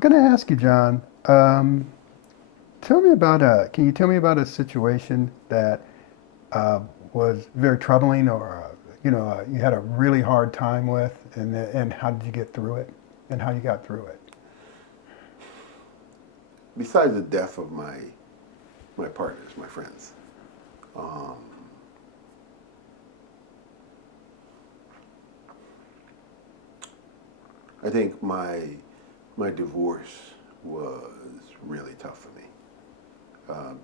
going to ask you, John. Can you tell me about a situation that uh, was very troubling, or you had a really hard time with, and how did you get through it, and how you got through it? Besides the death of my partners, my friends, um, I think my divorce was really tough for me.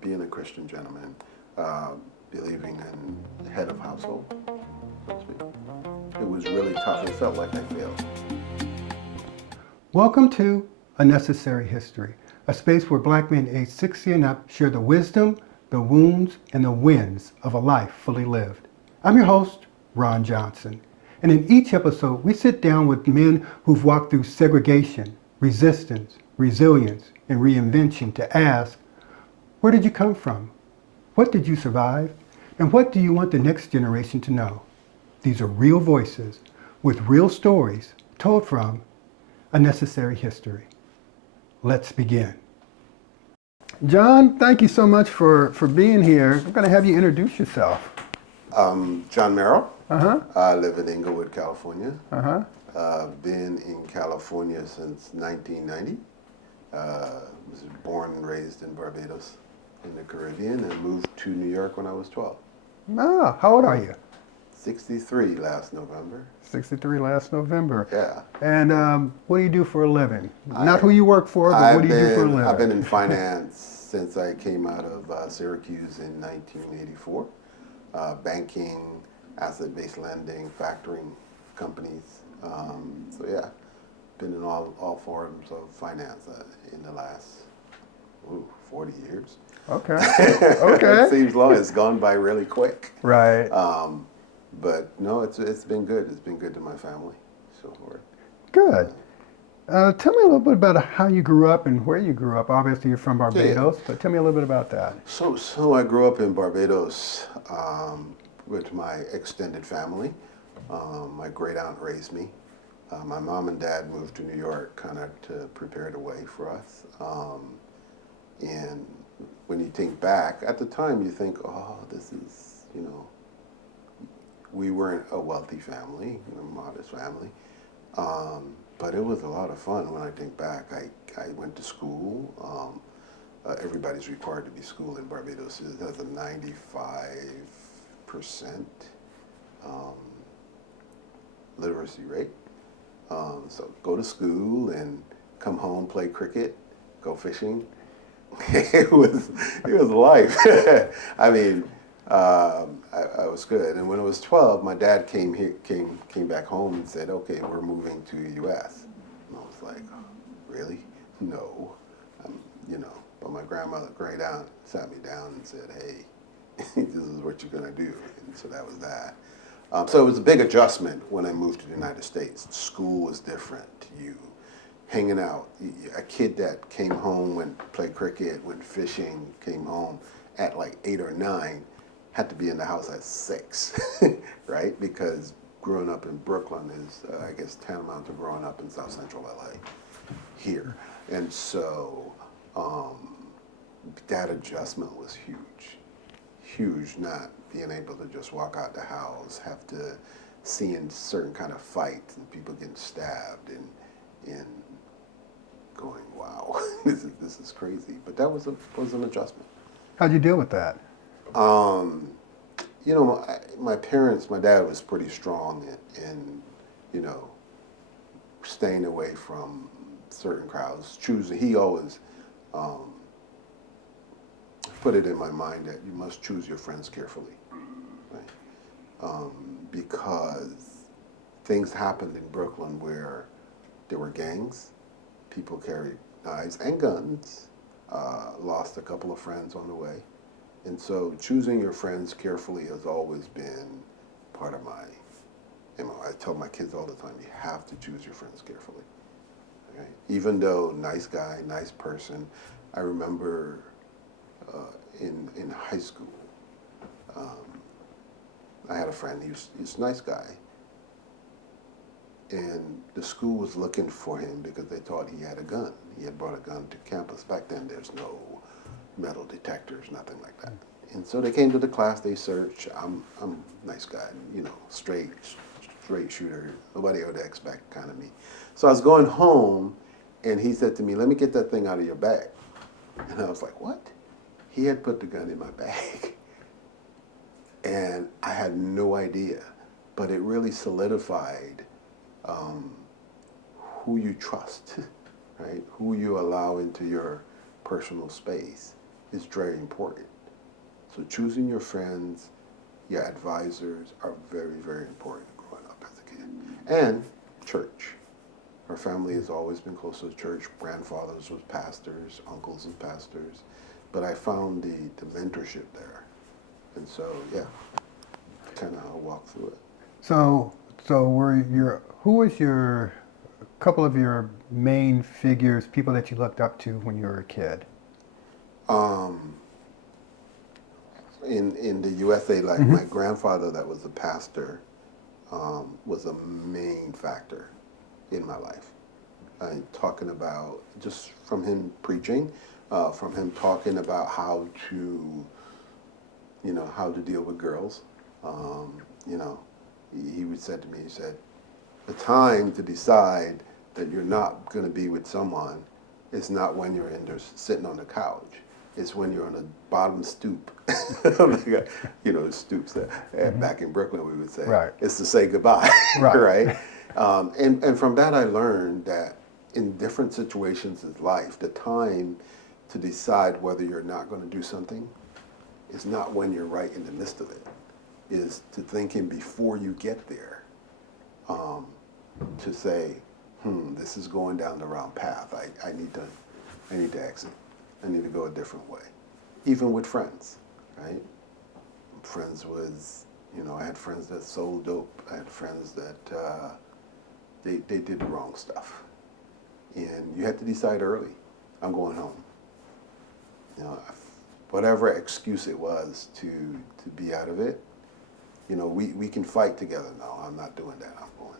Being a Christian gentleman, uh, believing in head of household, so to speak, it was really tough. It felt like I failed. Welcome to A Necessary History, a space where black men aged 60 and up share the wisdom, the wounds, and the wins of a life fully lived. I'm your host, Ron Johnson, and in each episode, we sit down with men who've walked through segregation, resistance, resilience, and reinvention to ask, where did you come from? What did you survive? And what do you want the next generation to know? These are real voices with real stories told from a necessary history. Let's begin. John, thank you so much for being here. I'm going to have you introduce yourself. John Merrill. Uh huh. I live in Inglewood, California. Uh huh. Been in California since 1990. Was born and raised in Barbados in the Caribbean and moved to New York when I was 12. Ah, how old are you? 63 last November. 63 last November. Yeah. And what do you do for a living? Not I, who you work for, but what do you do for a living? I've been in finance since I came out of Syracuse in 1984. Banking, asset-based lending, factoring companies. So yeah, been in all forms of finance in the last 40 years. Okay. It Okay. seems long. It's gone by really quick. Right. But no, it's been good. It's been good to my family so far. Good. Tell me a little bit about how you grew up and where you grew up. Obviously, you're from Yeah. Barbados, but tell me a little bit about that. So I grew up in Barbados with my extended family. My great aunt raised me. My mom and dad moved to New York kind of to prepare the way for us. And when you think back, at the time you think, oh, this is, we weren't a wealthy family, a modest family. But it was a lot of fun when I think back. I went to school. Everybody's required to be schooled in Barbados. It has a 95% um, literacy rate. So go to school and come home, play cricket, go fishing. It was life. I mean, I was good. And when I was 12, my dad came back home and said, "Okay, we're moving to the U.S." And I was like, "Really? No." Um, you know. But my great aunt, sat me down and said, "Hey, this is what you're gonna do." And so that was that. So it was a big adjustment when I moved to the United States. School was different. You hanging out. A kid that came home, played cricket, went fishing, came home at like 8 or 9, had to be in the house at 6, right? Because growing up in Brooklyn is, I guess, tantamount to growing up in South Central LA here. And so that adjustment was huge. Huge, not being able to just walk out the house, have to seeing certain kind of fights and people getting stabbed and going, wow, this is crazy. But that was an adjustment. How'd you deal with that? Um, my parents, my dad was pretty strong in, you know, staying away from certain crowds. Choosing, he always um, put it in my mind that you must choose your friends carefully, right? Because things happened in Brooklyn where there were gangs, people carried knives and guns, lost a couple of friends on the way. And so choosing your friends carefully has always been part of my MO. I tell my kids all the time, you have to choose your friends carefully. Okay? Even though nice guy, nice person, I remember in high school, um, I had a friend, he was a nice guy, and the school was looking for him because they thought he had a gun. He had brought a gun to campus. Back then, there's no metal detectors, nothing like that. And so they came to the class. They searched. I'm a nice guy, you know, straight shooter. Nobody would expect kind of me. So I was going home, and he said to me, "Let me get that thing out of your bag." And I was like, "What?" He had put the gun in my bag, and I had no idea. But it really solidified who you trust, right? Who you allow into your personal space is very important. So choosing your friends, your advisors are very, very important growing up as a kid. And church. Our family has always been close to the church. Grandfathers was pastors, uncles and pastors. But I found the mentorship there. And so, yeah, kind of how I walked through it. So who was your couple of your main figures, people that you looked up to when you were a kid? Um, in the USA, like Mm-hmm. my grandfather that was a pastor was a main factor in my life. Talking about just from him preaching, from him talking about how to, you know, how to deal with girls. You know, he would said to me, he said, the time to decide that you're not going to be with someone is not when you're in there sitting on the couch. It's when you're on the bottom stoop. You know, stoops that Mm-hmm. back in Brooklyn we would say. Right. It's to say goodbye, Right. right? And from that I learned that in different situations in life, the time to decide whether you're not going to do something is not when you're right in the midst of it. Is to thinking before you get there, to say, this is going down the wrong path. I need to exit. I need to go a different way. Even with friends, right? Friends was, you know, I had friends that sold dope. I had friends that they did the wrong stuff. And you had to decide early, I'm going home. You know, whatever excuse it was to be out of it, you know, we can fight together. No, I'm not doing that. I'm going.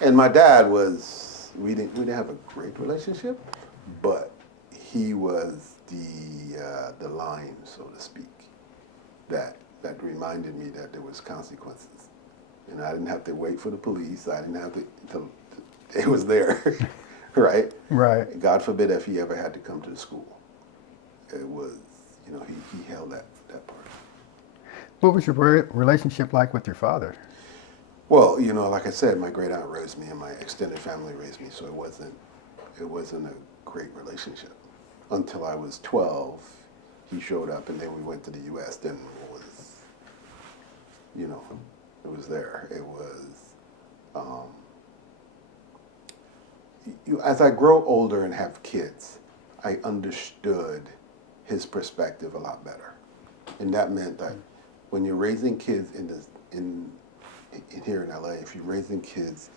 And my dad was, we didn't have a great relationship, but he was the line, so to speak, that reminded me that there was consequences. And I didn't have to wait for the police. I didn't have to it was there, right? Right. God forbid if he ever had to come to the school. It was, you know, he held that part. What was your relationship like with your father? Well, you know, like I said, my great aunt raised me and my extended family raised me, so it wasn't a great relationship. Until I was 12, he showed up and then we went to the US. Then it was, you know, it was there. It was, as I grow older and have kids, I understood his perspective a lot better. And that meant that when you're raising kids in here in LA, if you're raising kids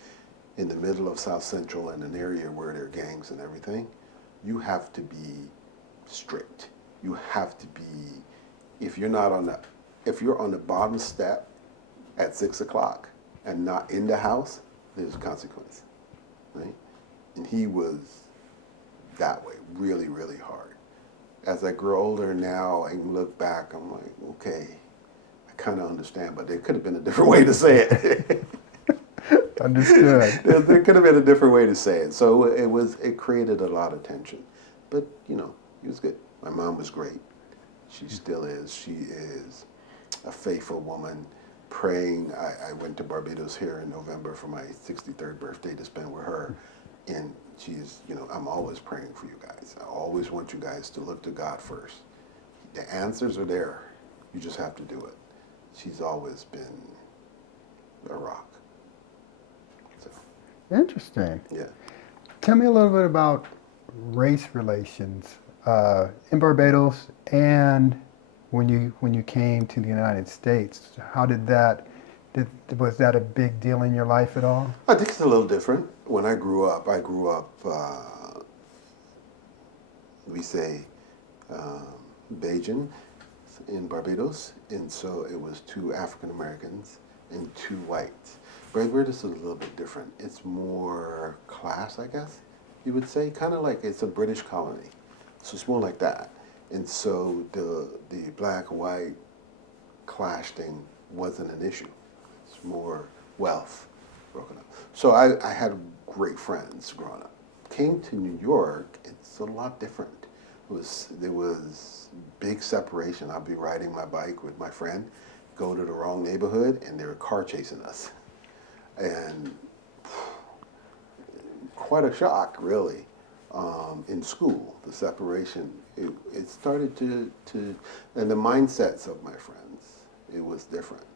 in the middle of South Central in an area where there are gangs and everything, you have to be strict. You have to be, if you're on the bottom step at 6 o'clock and not in the house, there's a consequence, right? And he was that way, really, really hard. As I grow older now and look back, I'm like, okay, I kind of understand, but there could have been a different way to say it. Understood. There could have been a different way to say it. So it created a lot of tension. But, you know, he was good. My mom was great. She still is. She is a faithful woman praying. I went to Barbados here in November for my 63rd birthday to spend with her. And she's, you know, I'm always praying for you guys. I always want you guys to look to God first. The answers are there. You just have to do it. She's always been a rock. So, Interesting. yeah. Tell me a little bit about race relations in Barbados and when you came to the United States. How did that was that a big deal in your life at all? I think it's a little different. When I grew up, we say, Bajan in Barbados, and so it was two African Americans and two whites. Barbados is a little bit different. It's more class, I guess you would say, kind of like it's a British colony. So it's more like that. And so the black white clash thing wasn't an issue. It's more wealth broken up. So I had great friends growing up. Came to New York, it's a lot different. There was big separation. I'd be riding my bike with my friend, go to the wrong neighborhood, and there were car chasing us. And quite a shock, really, in school, the separation. It started and the mindsets of my friends, it was different.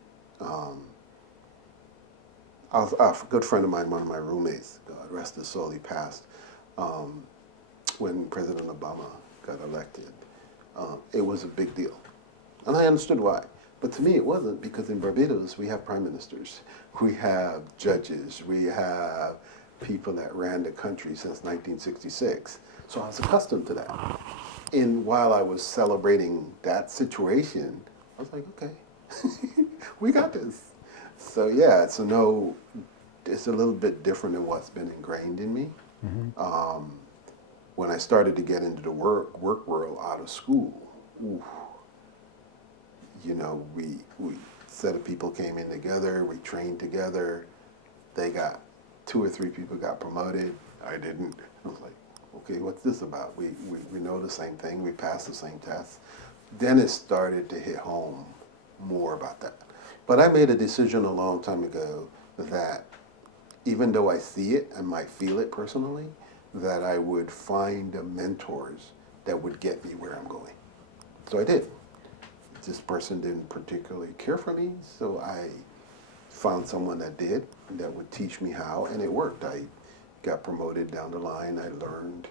Um, a good friend of mine, one of my roommates, God rest his soul, he passed when President Obama got elected. It was a big deal. And I understood why. But to me, it wasn't, because in Barbados, we have prime ministers, we have judges, we have people that ran the country since 1966. So I was accustomed to that. And while I was celebrating that situation, I was like, okay, we got this. So yeah, so no, it's a little bit different than what's been ingrained in me. When I started to get into the work world out of school, ooh, you know, we set of people came in together, we trained together. They got 2 or 3 people got promoted. I didn't. I was like, okay, what's this about? We know the same thing. We passed the same tests. Then it started to hit home more about that. But I made a decision a long time ago that even though I see it and might feel it personally, that I would find mentors that would get me where I'm going. So I did. This person didn't particularly care for me, so I found someone that did, that would teach me how, and it worked. I got promoted down the line. I learned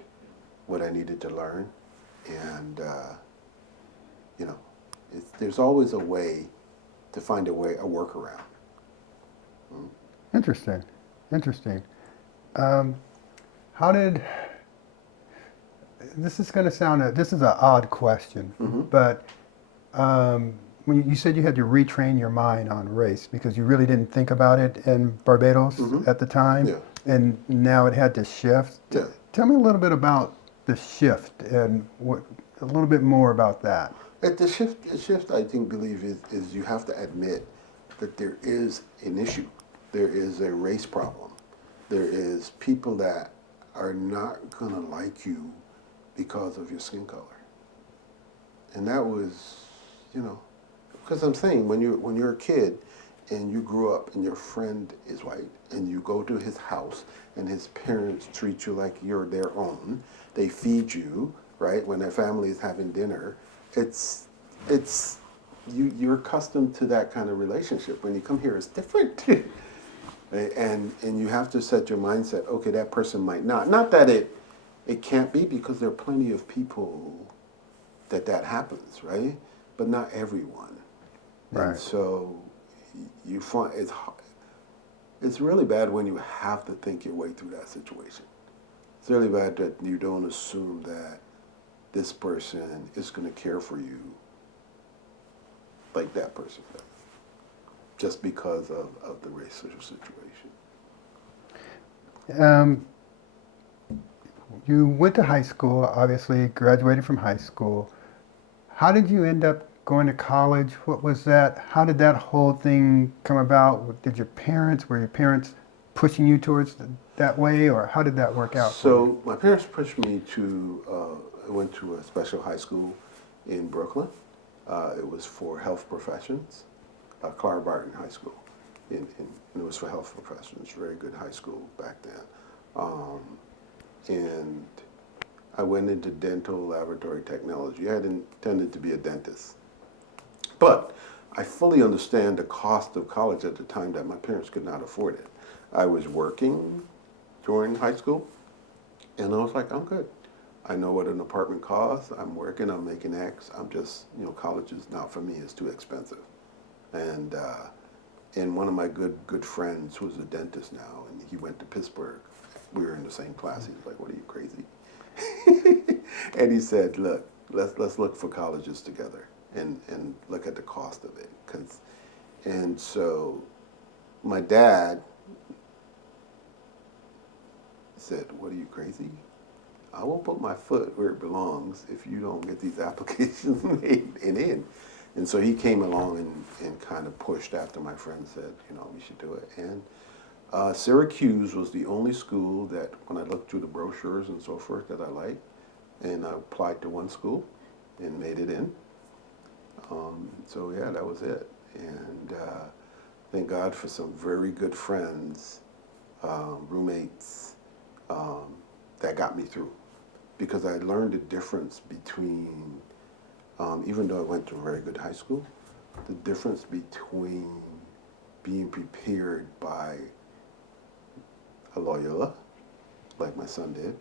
what I needed to learn, and you know, there's always a way to find a workaround. Interesting. Interesting. Um, how did, this is going to sound, this is an odd question, but when you said you had to retrain your mind on race because you really didn't think about it in Barbados at the time, Yeah. and now it had to shift. Yeah. Tell me a little bit about the shift and a little bit more about that. The shift I think believe is you have to admit that there is an issue. There is a race problem. There is people that are not gonna like you because of your skin color. And that was, you know, because I'm saying when you're a kid and you grew up and your friend is white and you go to his house and his parents treat you like you're their own, they feed you, right? When their family is having dinner, it's you're accustomed to that kind of relationship. When you come here, it's different. And you have to set your mindset, okay, that person might not that it can't be, because there are plenty of people that happens, right? But not everyone. Right. And so you find it's really bad when you have to think your way through that situation. It's really bad that you don't assume that this person is going to care for you like that person does, just because of the racial situation. You went to high school, obviously, graduated from high school. How did you end up going to college? What was that? How did that whole thing come about? Were your parents pushing you towards that way, or how did that work out for you? So my parents pushed me to, I went to a special high school in Brooklyn. It was for health professions, Clara Barton High School. And it was for health professions, very good high school back then. And I went into dental laboratory technology. I had intended to be a dentist. But I fully understand the cost of college at the time that my parents could not afford it. I was working during high school, and I was like, I'm good. I know what an apartment costs. I'm working, I'm making X. I'm just, college is not for me, it's too expensive. And one of my good friends who's a dentist now, and he went to Pittsburgh. We were in the same class. He was like, what are you, crazy? And he said, look, let's look for colleges together and look at the cost of it. And so my dad said, "What, are you crazy? I won't put my foot where it belongs if you don't get these applications made and in." And so he came along and kind of pushed after my friend said, we should do it. And Syracuse was the only school that, when I looked through the brochures and so forth, that I liked. And I applied to one school and made it in. So yeah, that was it. And thank God for some very good friends, roommates, that got me through. Because I learned the difference between, even though I went to a very good high school, the difference between being prepared by a Loyola, like my son did,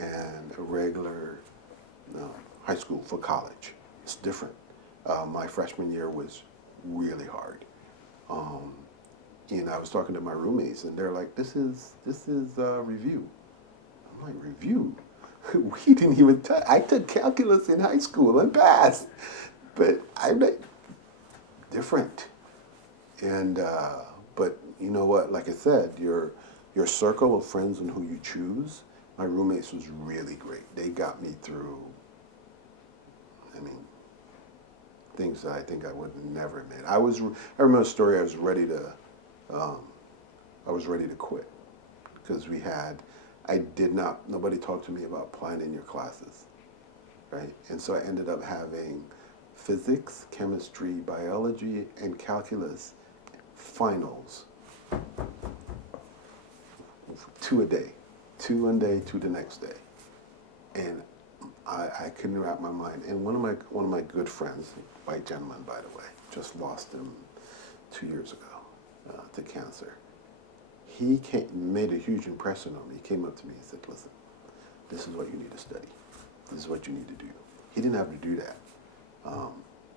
and a regular high school for college. It's different. My freshman year was really hard. And I was talking to my roommates, and they're like, this is review. I'm like, review? We didn't even I took calculus in high school and passed. But I'm like, different. And, but you know what, like I said, your circle of friends and who you choose, my roommates was really great. They got me through, I mean, things that I think I would never admit. I remember a story. I was ready to quit because nobody talked to me about planning your classes, right? And so I ended up having physics, chemistry, biology, and calculus finals, 2 a day, 2 one day, 2 the next day, and I couldn't wrap my mind. And one of my good friends, white gentleman by the way, just lost him 2 years ago to cancer. He made a huge impression on me. He came up to me and said, "Listen, this is what you need to study. This is what you need to do." He didn't have to do that.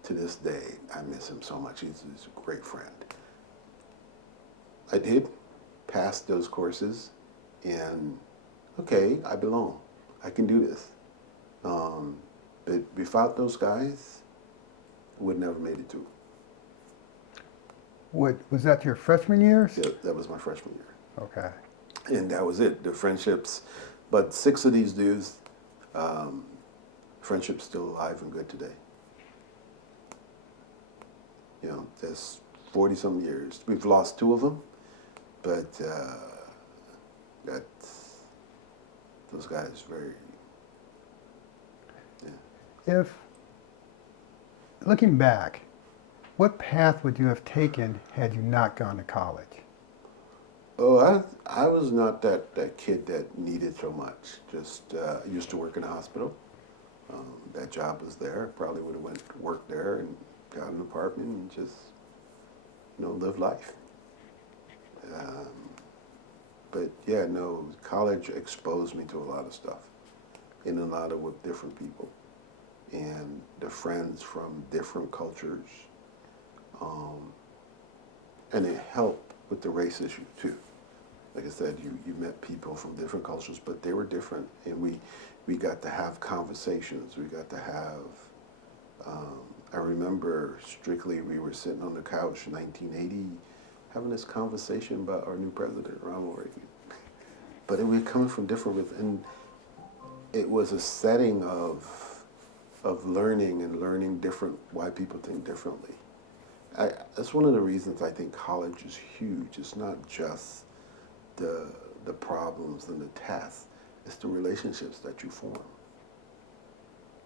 To this day, I miss him so much. He's a great friend. I did pass those courses, and okay, I belong. I can do this. But without those guys, I would never made it through. What was that your freshman years? Yeah, that was my freshman year. Okay. And that was it, the friendships. But 6 of these dudes, friendships still alive and good today. That's 40-something years. We've lost 2 of them, but those guys very, yeah. If, looking back, what path would you have taken had you not gone to college? Oh, I was not that kid that needed so much. Just used to work in a hospital. That job was there. Probably would have went to work there and got an apartment and just, live life. But yeah, no, college exposed me to a lot of stuff, and a lot of with different people, and the friends from different cultures, and it helped with the race issue too. Like I said, you met people from different cultures, but they were different, and we got to have conversations. We got to have. I remember strictly we were sitting on the couch in 1980, having this conversation about our new president, Ronald Reagan. But we were coming from different, and it was a setting of learning and learning different why people think differently. That's one of the reasons I think college is huge. It's not just the problems and the tests. It's the relationships that you form.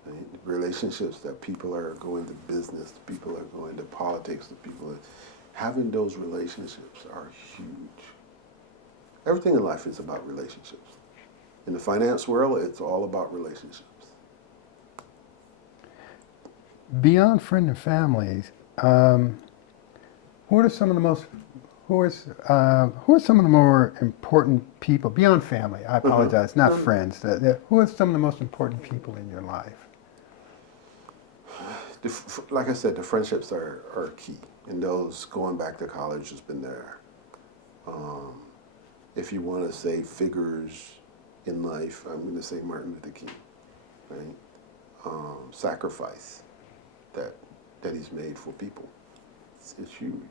Right? Relationships that people are going to business, people are going to politics, having those relationships are huge. Everything in life is about relationships. In the finance world, it's all about relationships. Beyond friends and families, who are some of the most who are some of the more important people beyond family? I apologize, not friends. Who are some of the most important people in your life? Like I said, the friendships are key, and those going back to college has been there. If you want to say figures in life, I'm going to say Martin Luther King, right? Sacrifice that he's made for people. It's huge.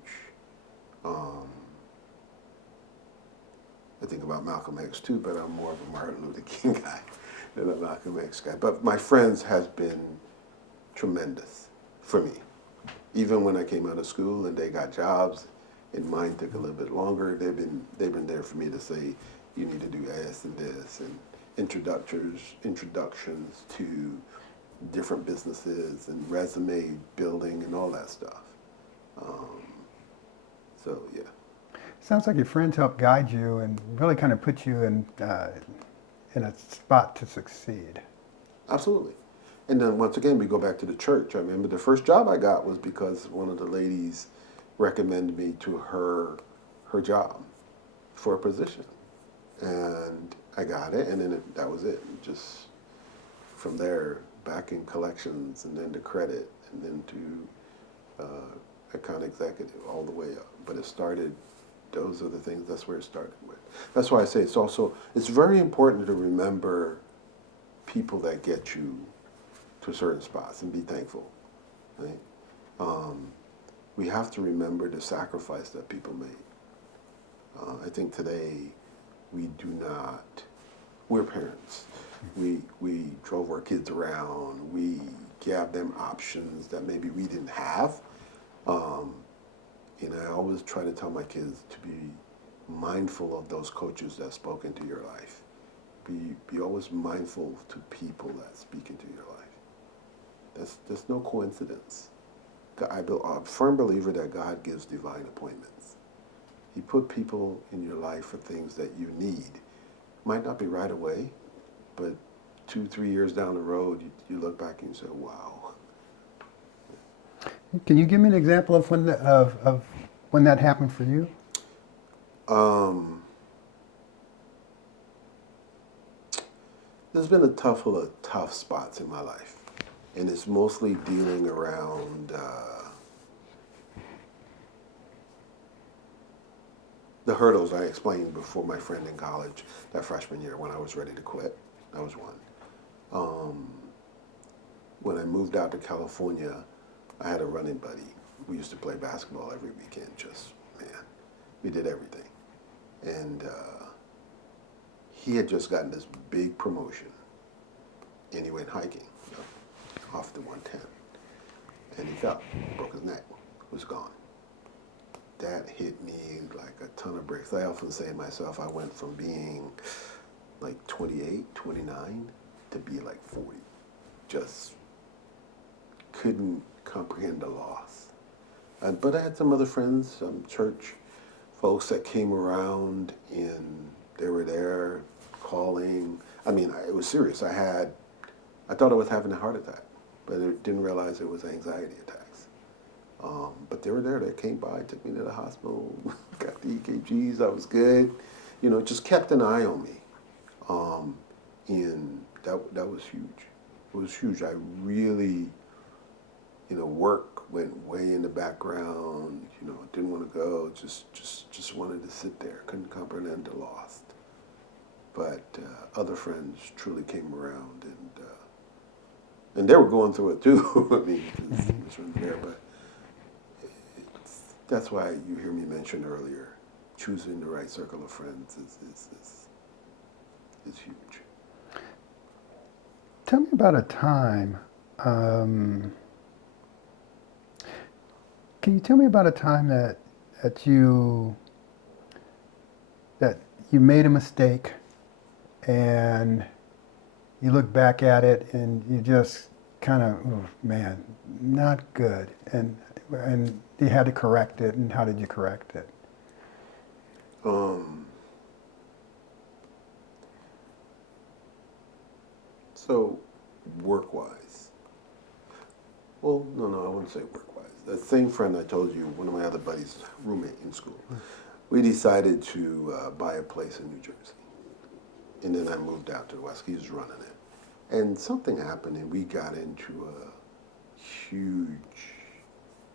I think about Malcolm X too, but I'm more of a Martin Luther King guy than a Malcolm X guy. But my friends has been tremendous for me. Even when I came out of school and they got jobs, and mine took a little bit longer, they've been there for me to say, you need to do this and this, and introductions to different businesses and resume building and all that stuff. Um, so yeah. Sounds like your friends helped guide you and really kind of put you in a spot to succeed. Absolutely. And then once again, we go back to the church. I remember the first job I got was because one of the ladies recommended me to her job for a position. And I got it, and then that was it. Just from there, back in collections, and then to credit, and then to account executive, all the way up. But it started, those are the things, that's where it started with. That's why I say it's very important to remember people that get you to certain spots and be thankful, right? We have to remember the sacrifice that people made. I think today we do not. We're parents. We drove our kids around. We gave them options that maybe we didn't have. And I always try to tell my kids to be mindful of those coaches that spoke into your life. Be always mindful to people that speak into your life. There's no coincidence. I'm a firm believer that God gives divine appointments. He put people in your life for things that you need. Might not be right away, but 2-3 years down the road, you look back and you say, wow. Can you give me an example of of when that happened for you? There's been a couple of tough spots in my life, and it's mostly dealing around the hurdles I explained before my friend in college that freshman year when I was ready to quit. That was one. When I moved out to California, I had a running buddy. We used to play basketball every weekend. Just, man, we did everything. And he had just gotten this big promotion, and he went hiking off the 110, and he fell, broke his neck, was gone. That hit me like a ton of bricks. I often say to myself, I went from being like 28, 29 to be like 40. Just couldn't comprehend the loss. But I had some other friends, some church folks that came around, and they were there calling. I mean, it was serious. I thought I was having a heart attack, but I didn't realize it was anxiety attacks. But they were there. They came by, took me to the hospital, got the EKGs. I was good. Just kept an eye on me. And that was huge. It was huge. I really, work went way in the background. Didn't want to go. Just wanted to sit there. Couldn't comprehend the loss. But other friends truly came around, and they were going through it too. I mean, this friends there, but that's why you hear me mention earlier, choosing the right circle of friends is huge. Tell me about a time. Can you tell me about a time that you made a mistake and you look back at it and you just kind of, oh, man, not good, and you had to correct it, and how did you correct it? So, work-wise. Well, no, I wouldn't say work-wise. The same friend I told you, one of my other buddies, roommate in school, we decided to buy a place in New Jersey. And then I moved out to the West. He was running it. And something happened, and we got into a huge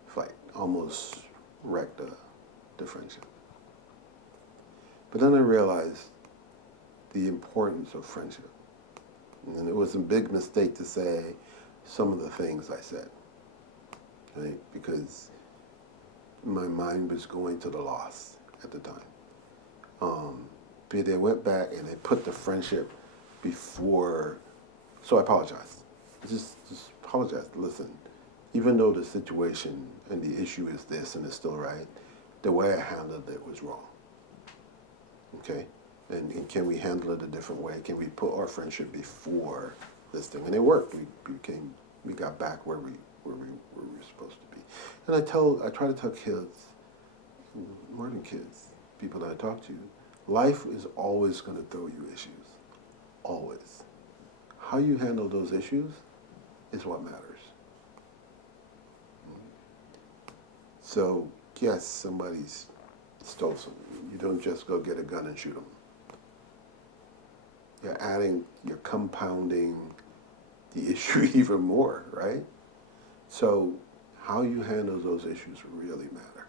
fight. Almost wrecked the friendship. But then I realized the importance of friendship. And it was a big mistake to say some of the things I said, right? Because my mind was going to the loss at the time. But they went back and they put the friendship before. So I apologize. Just apologize. Listen, even though the situation and the issue is this and it's still right, the way I handled it was wrong. Okay? And can we handle it a different way? Can we put our friendship before this thing? And it worked. We got back where we were supposed to be. And I try to tell kids, more than kids, people that I talk to, life is always going to throw you issues. Always. How you handle those issues is what matters. So, yes, somebody's stole something. You don't just go get a gun and shoot them. You're compounding the issue even more, right? So, how you handle those issues really matter.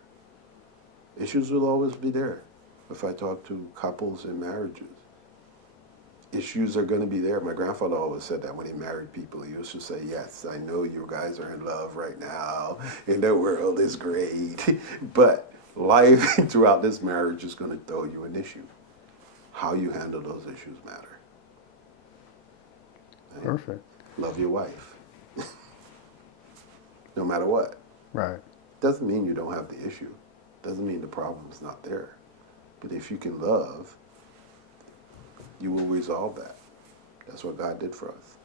Issues will always be there. If I talk to couples and marriages, issues are going to be there. My grandfather always said that when he married people. He used to say, yes, I know you guys are in love right now, and the world is great, but life throughout this marriage is going to throw you an issue. How you handle those issues matter. Right? Perfect. Love your wife. No matter what. Right. Doesn't mean you don't have the issue. Doesn't mean the problem's not there. But if you can love, you will resolve that. That's what God did for us.